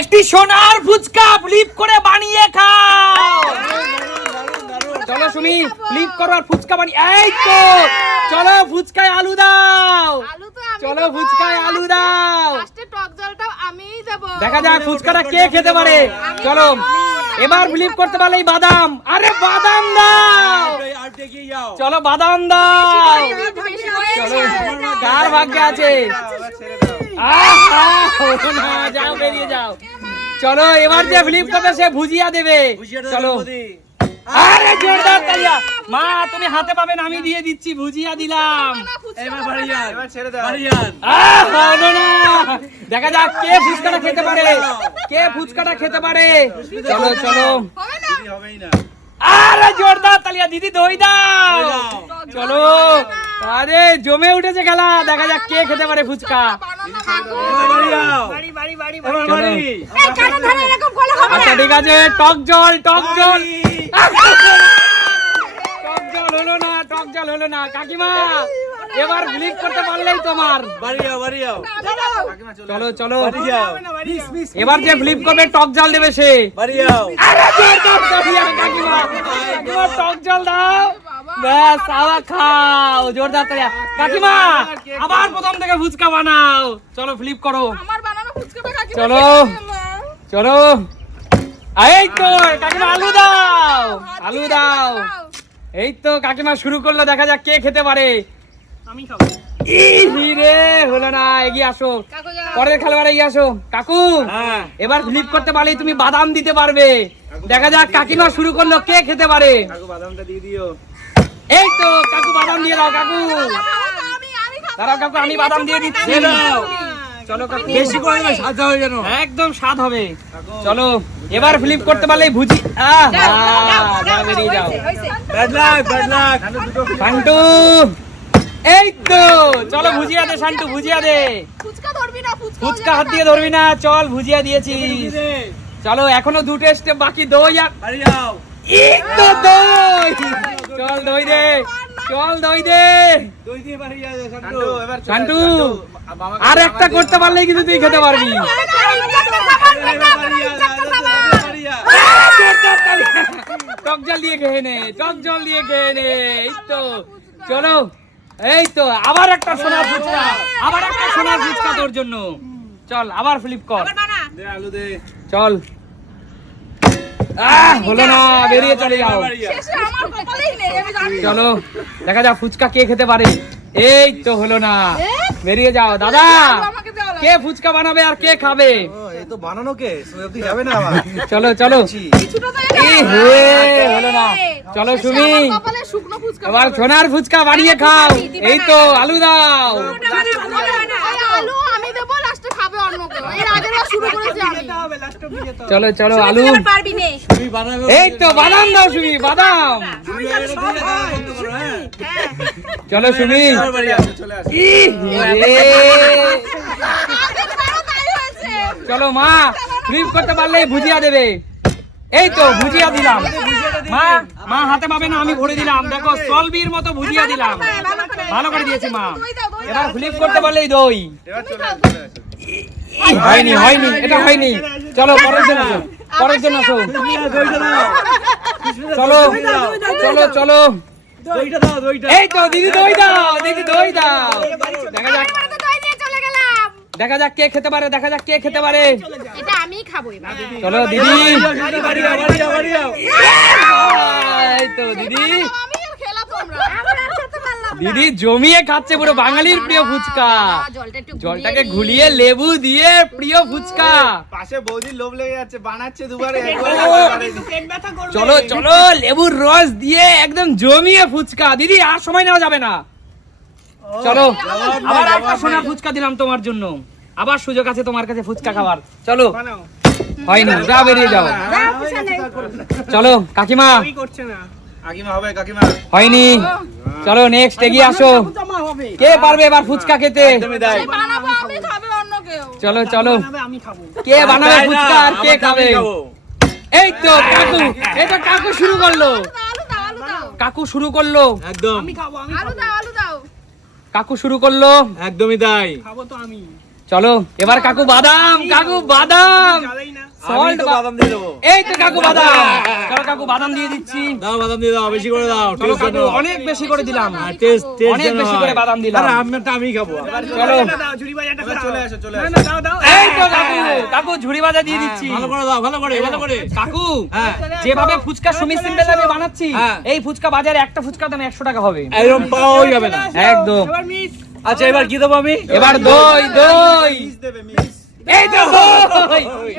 একটি সোনার ফুচকা ফ্লিপ করে বানিয়ে খাও। চলো সুমি ফ্লিপ করো আর ফুচকা বানিয়ে এই তো চলো ফুচকায় আলু দাও। আলু তো আমি চলো। ফুচকায় আলু দাও। লাস্টে টক জলটাও আমিই দেবো। দেখা যাক ফুচকাটা কে খেতে পারে। চলো এবার ফ্লিপ করতে পারলে এই বাদাম। আরে বাদাম দাও। চলো বাদাম দাও। চলো। কার ভাগ্যে আছে? যাও বেরিয়ে যাও চলো এবার যে ফ্লিপ করবে সে ভুজিয়া দেবে। চলো। আরে জোরদার তালিয়া মা তুমি হাতে পাবেন আমি দিয়ে দিচ্ছি ভুজিয়া দিলাম। এবার হবে বাড়ি না। যান এবার ছেড়ে দাও। বাড়ি আহ, না। দেখা যাক কে ফুচকাটা খেতে পারে। কে ফুচকাটা খেতে পারে। চলো চলো। হবে হবেই না। আরে জোরদার তালিয়া দিদি দই দাও। দই দাও। চলো। আরে জমে উঠেছে খেলা। দেখা যাক কে খেতে পারে ফুচকা। বানানো মাগো। এবার বাড়ি যাও বাড়ি বাড়ি বাড়ি এবার চলো। বাড়ি। এই কানে ধরে এরকম করলে হবে আচ্ছা ঠিক আছে টক জল টক জল। টক জল হলো না টক জল হলো না। কাকিমা এবার ফ্লিপ করতে পারলেই তোমার। বাড়ি যাও বাড়ি যাও কাকিমা চলে চলো এবার যে ফ্লিপ করবে টক জল দেবে সে। বাড়ি যাও আরে জোরদার তালিয়া কাকিমা। কাকিমা টক জল দাও। ব্যাস আবার খাও। জোরদার কাকিমা আবার প্রথম ফুচকা বানাও। চলো ফ্লিপ করো। আমার বানানো ফুচকাটা কাকিমা চলো। চলো। এই তো কাকিমা আলু দাও। আলু দাও। এই তো কাকিমা শুরু করল দেখা যাক কে খেতে পারে। আমি খাব। রে হলো না এগিয়ে আসো। পরের খেলোয়াড় এগিয়ে আসো। কাকু হ্যাঁ। এবার ফ্লিপ করতে পারলেই তুমি বাদাম দিতে পারবে। দেখা যাক কাকিমা শুরু করল কে খেতে পারে। কাকু বাদামটা দিয়ে দিও। এই তো কাকু বাদাম দিয়ে দাও কাকু। দাঁড়াও কাকু আমি বাদাম দিয়ে দিচ্ছি। চলো কাকু। বেশি করে দেবে সাজা হয়ে যেন। একদম স্বাদ হবে। চলো এবার ফ্লিপ করতে পারলেই ভুজি আহ বেরিয়ে যাও। Bad luck bad luck Shantu এই তো চলো ভুজিয়া দে শান্টু ভুজিয়া দে। ফুচকা ধরবি না ফুচকা ফুচকা হাত দিয়ে ধরবি না চল ভুজিয়া দিয়েছি চলো এখনও দুটো স্টেপ বাকি দই আর বাড়ি যাও। এই তো দই! চল দই দে চল দই দে। দই দিয়ে বাড়ি যাও শান্তু শান্টু। আর একটা করতে পারলেই কিন্তু তুই খেতে পারবি। টক জল দিয়ে খেয়ে নে টক জল দিয়ে খেয়ে নে। এই তো চলো। এই তো আবার একটা সোনার ফুচকা। আবার একটা সোনার ফুচকা তোর জন্য। চল আবার ফ্লিপ কর। দে আলু দে। চল। আহ হলো না বেরিয়ে চলে যাও। চলো দেখা যাক ফুচকা কে খেতে পারে। এই তো হলো না। বেরিয়ে যাও দাদা। কে ফুচকা বানাবে আর কে খাবে? তো বানানো কে? যাবে না চলো চলো। হলো না। চলো সুমি। এবার সোনার ফুচকা বানিয়ে খাও। এই তো আলু দাও। আলু আমি দেবো লাস্টে খাবে অন্য কেউ এর আগের বার শুরু করেছি আমি চলো চলো আলু। এই তো বাদাম দাও সুমি বাদাম। পারো হ্যাঁ চলো সুমি। চলে মা ফ্লিপ করতে পারলেই ভুজিয়া দেবে। এই তো ভুজিয়া দিলাম। মা মা হাতে পাবে না আমি ভরে দিলাম। দেখো সলবির মতো ভুজিয়া দিলাম। ভালো করে। দিয়েছি মা। এবার ফ্লিপ করতে পারলেই দই। এবার চলে হয়নি হয়নি এটা হয়নি চলো পরের জন্য আসো পরের জন্য আসো চলো চলো চলো দইটা দাও দইটা এই তো দিদি দই দাও দিদি দই দাও দেখা যাক এবার তো দই নিয়ে চলে গেলাম দেখা যাক কে খেতে পারে দেখা যাক কে খেতে পারে এটা আমিই খাব চলো দিদি বাড়ি যাও বাড়ি যাও বাড়ি যাও এই তো দিদি আমি আর খেলাম তোমরা আবার আর খেতে পারলাম না দিদি। জমিয়ে খাচ্ছে পুরো বাঙালির প্রিয় ফুচকা। জলটাকে ঘুলিয়ে লেবু দিয়ে প্রিয় ফুচকা। পাশে বৌদির লোভ লেগে যাচ্ছে বানাচ্ছে দুবারে চলো চলো লেবুর রস দিয়ে একদম জমিয়ে ফুচকা। দিদি আর সময় নেওয়া যাবে না। চলো আবার একটা সোনার ফুচকা দিলাম তোমার জন্য। আবার সুযোগ আছে তোমার কাছে ফুচকা খাবার চলো। বানাও। হয়নি যা বেরিয়ে যাও। চলো কাকিমা। না। কাকিমা হবে কাকিমা। হয়নি। চলো নেক্সট এগিয়ে আসো। কে পারবে এবার ফুচকা খেতে? তুমি দাই বানাবো আমি খাবে অন্য কেউ। চলো চলো। বানাবে, আমি খাব। কে বানাবে ফুচকা আর কে খাবে? এই তো কাকু এই তো কাকু শুরু করল। আলু দাও আলু দাও কাকু শুরু করল। একদম। আমি খাব আমি আলু খাব। দাও আলু দাও। কাকু শুরু করল। একদমই তাই। খাব তো আমি। চলো এবার কাকু বাদাম কাকু বাদাম। সল্ট বাদাম দিয়ে দেবো। এই তো কাকু বাদাম। চলো কাকু বাদাম দিয়ে দিচ্ছি। দাও বাদাম দিয়ে দাও বেশি করে দাও চলো কাকু অনেক বেশি করে দিলাম। টেস্ট টেস্ট অনেক বেশি করে বাদাম দিলাম। আরে আমি আমি খাব। চলো। দাও, দাও বাজারটা চলে আসো চলে আসো। না দাও দাও। এই তো কাকু কাকু ঝুড়ি বাজা দিয়ে দিচ্ছি। ভালো করে দাও ভালো করে ভালো করে। কাকু যেভাবে ফুচকা সুমি সিম্পল আমি বানাচ্ছি হ্যাঁ। এই ফুচকা বাজারে একটা ফুচকা দাম একশো টাকা হবে। এরকম পাওয়াই যাবে না। একদম। আচ্ছা এবার কি দেবো আমি? এবার দই দই। মিস দেবে মিস। এই তো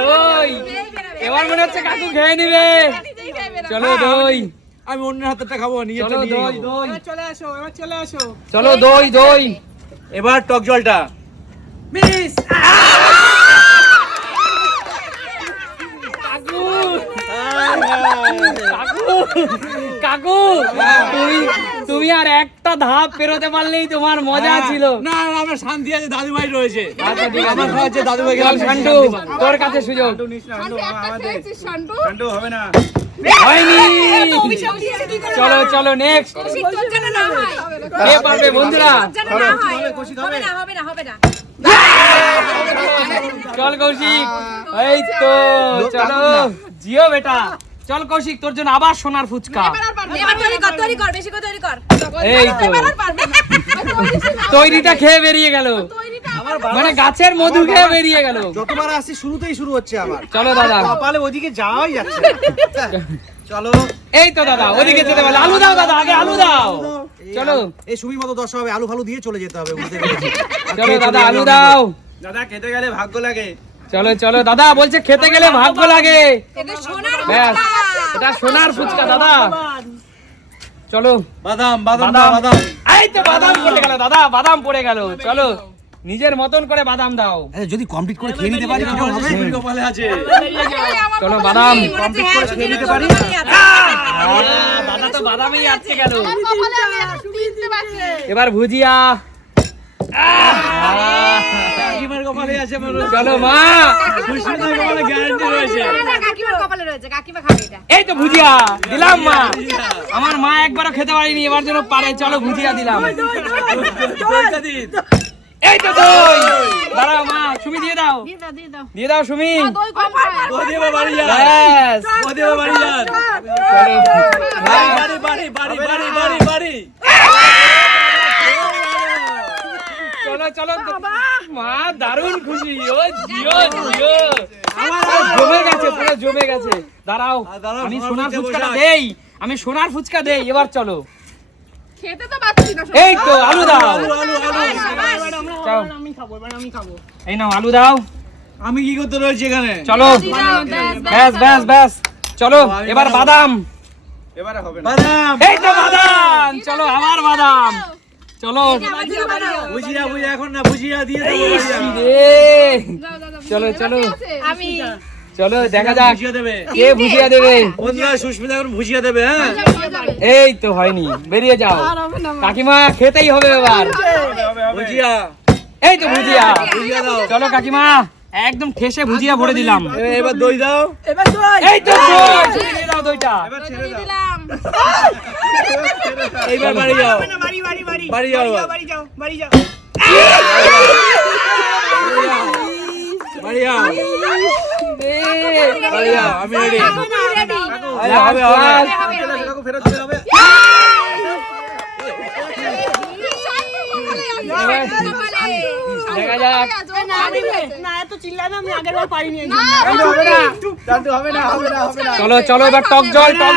দই এবার মনে হচ্ছে কাকু খেয়ে নিবে। চলো দই। আমি অন্যের হাতেরটা খাব নিয়ে চলো দই দই। চলে আসো এবার চলে আসো। চলো দই দই। এবার টক জলটা। মিস কাকু কাকু কাকু তুমি তুমি আর একটা ধাপ পেরোতে পারলেই তোমার মজা ছিল। না আমার শান্তি আছে দাদু ভাই রয়েছে। আচ্ছা, আছে। আমার দাদু ভাই শান্টু তোর কাছে সুযোগ। শান্টু হবে না। হয়নি। চলো চলো নেক্সট কে পারবে বন্ধুরা? চল কৌশিক। এই তো চলো। জিও বেটা। চল কৌশিক তোর জন্য আবার সোনার ফুচকা। এই তো। তৈরিটা খেয়ে বেরিয়ে গেল। মানে গাছের মধু খেয়ে বেরিয়ে গেল। যতবার আসছি শুরুতেই শুরু হচ্ছে আবার। চলো দাদা। কপালে ওদিকে যাওয়াই যাচ্ছে চলো। এই তো দাদা ওদিকে যেতে পারলে। আলু দাও দাদা আগে আলু দাও। চলো। এই সুমি মতো দশ হবে আলু ফালু দিয়ে চলে যেতে হবে। বুঝতে পেরেছি চলো দাদা আলু দাও। দাদা খেতে গেলে ভাগ্য লাগে। চলো চলো দাদা বলছে খেতে গেলে ভাগ্য লাগে ব্যাস এটা সোনার ফুচকা দাদা। চলো। বাদাম বাদাম বাদাম। দাও, বাদাম। এই তো বাদাম পড়ে গেল দাদা বাদাম পড়ে গেল। চলো নিজের মতন করে বাদাম দাও। যদি কমপ্লিট করে খেয়ে নিতে পারি কি হবে? কপালে আছে। চলো বাদাম হ্যাঁ, আহ, দাদা তো বাদামেই আটকে গেল। এবার ভুজিয়া। কপালে আছে আমার চলো মা। সুস্মিতার কপালে গ্যারান্টি রয়েছে এই তো ভুজিয়া দিলাম মা। আমার মা একবারও খেতে পারিনি এবার জন্য পারে। চলো ভুজিয়া দিলাম। এই তো দই। দাঁড়াও মা সুমি দিয়ে দাও। দিয়ে দাও সুমি। দই বাড়ি বাড়ি যান। বাড়ি বাড়ি বাড়ি বাড়ি বাড়ি বাড়ি। চলো চলো। মা দারুণ খুশি। ও জিও জিও। আমার জমে গেছে পুরো জমে গেছে। দাঁড়াও আমি সোনার সোনার ফুচকা ফুচকাটা দেই আমি সোনার ফুচকা দেই এবার চলো। খেতে তো পাচ্ছি না এই তো আলু দাও। আমি খাব আমি খাব। এই নাও আলু দাও। আমি কি করতে রয়েছি এখানে? চলো। ব্যাস ব্যাস ব্যাস চলো এবার বাদাম। এবারে হবে না। বাদাম। এই তো বাদাম। চলো আমার বাদাম। চলো। বুঝিয়া বুঝিয়া এখন না বুঝিয়া দিয়ে দেবো রে চলো চলো। আমি চলো দেখা যাক। দেবে। কে ভুজিয়া দেবে? বন্ধুরা সুস্মিতা এখন বুঝিয়া দেবে হ্যাঁ? এই তো হয়নি। বেরিয়ে যাও। কাকিমা খেতেই হবে এবার। বুঝিয়া। এই তো ভুজিয়া বুঝিয়া। দাও। চলো কাকিমা। একদম ঠেসে ভুজিয়া ভরে দিলাম। এবার দই দাও। এবার দই। এই তো দই, দাও দইটা। এবার ছেড়ে দাও। এইবার বাড়ি যাও বাড়ি বাড়ি বাড়ি বাড়ি যাও। বাড়ি যাও বাড়ি যাও বাড়ি যাও বাড়ি যাও আমি রেডি হবে, ফেরত দিতে দেখা যাক চলো চলো এবার টক জল টক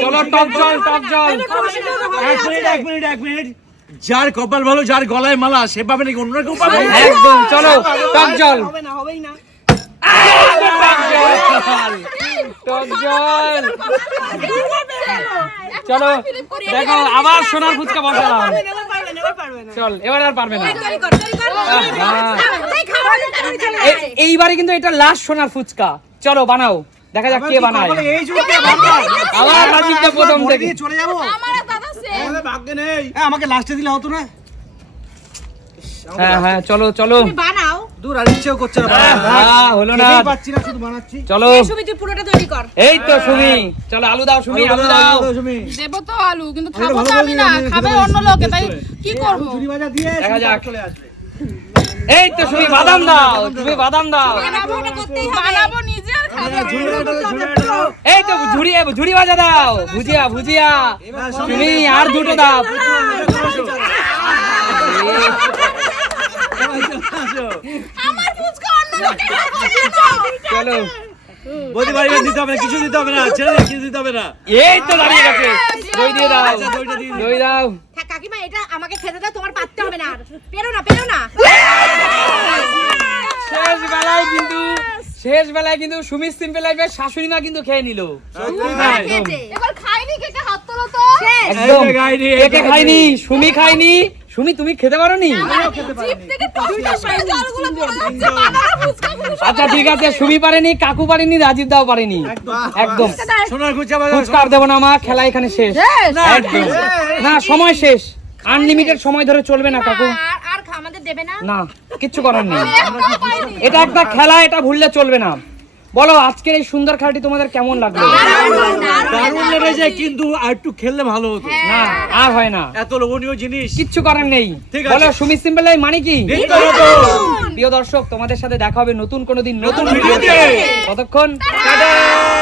চলো টক জল টক জল। এক মিনিট এক মিনিট এক মিনিট। যার কপাল ভালো যার গলায় মালা সে পাবে নাকি অন্য কেউ পাবে? একদম চলো টক জল। হবে না হবেই না টক জল। চলো দেখো আবার সোনার ফুচকা বসালাম। চল এবার আর পারবে না। এইবারে কিন্তু এটা লাস্ট সোনার ফুচকা। চলো বানাও। দেখা যাক কে বানায়। এই যুগে আবার রাজীবটা প্রথম থেকে। চলে যাব? আমার দাদা সে ভাগ্যে নেই। হ্যাঁ আমাকে লাস্টে দিলে হতো না। হ্যাঁ হ্যাঁ চলো চলো। বানাও। দূর আর ইচ্ছেও করছে না হলো না। পাচ্ছি না শুধু বানাচ্ছি। চলো। সুমি তুই পুরোটা তৈরি কর। এই তো সুমি। চলো আলু দাও সুমি আলু দাও দেবো তো আলু কিন্তু খাব তো আমি না। খাবে অন্য লোকে তাই কি করব? ঝুড়ি ভাজা দিয়ে দেখা যাক। এই তো সুমি বাদাম দাও তুমি বাদাম দাও। খাব এই তো ঝুড়ি ঝুড়ি ভাজা দাও ভুজিয়া ভুজিয়া। তুমি আর দুটো দাও। চলো। বৌদি বাড়ি দিতে হবে না কিছু দিতে হবে না ছেড়ে দে, কিছু দিতে হবে না। এই তো দাঁড়িয়ে গেছে। দই দিয়ে দাও দিয়ে দই দাও। হ্যাঁ আমাকে খেতে দাও তোমার পাততে হবে না আর। পেরো না পেরো না। শেষ বেলায় কিন্তু শেষ বেলায় কিন্তু সুমির সিম্পল লাইফের শাশুড়ি মা কিন্তু খেয়ে নিল। এবার খাইনি কেটে হাত তোলো তো? একদম। খাইনি, সুমি খাইনি সুমি তুমি খেতে পারো নি আচ্ছা ঠিক আছে সুমি পারেনি কাকু পারেনি রাজীব দাও পারেনি। একদম। সোনার গুচ্ছা বাজার ফুচকা আর দেবো না মা খেলা এখানে শেষ। একদম। না সময় শেষ। আনলিমিটেড সময় ধরে চলবে না কাকু। আর আর আমাদের দেবে না? না কিচ্ছু করার নেই। এটা একটা খেলা এটা ভুললে চলবে না। বলো আজকের এই সুন্দর খেলাটি তোমাদের কেমন লাগল? দারুণ লেগেছে কিন্তু আর একটু খেললে ভালো হতো। না আর হয় না। এত লোভনীয় জিনিস। কিচ্ছু করার নেই। ঠিক বলো সুমি সিম্পল মানে কি? প্রিয় দর্শক তোমাদের সাথে দেখা হবে নতুন কোনো দিন নতুন ভিডিওতে। ভিডিওতে। ততক্ষণ টাটা।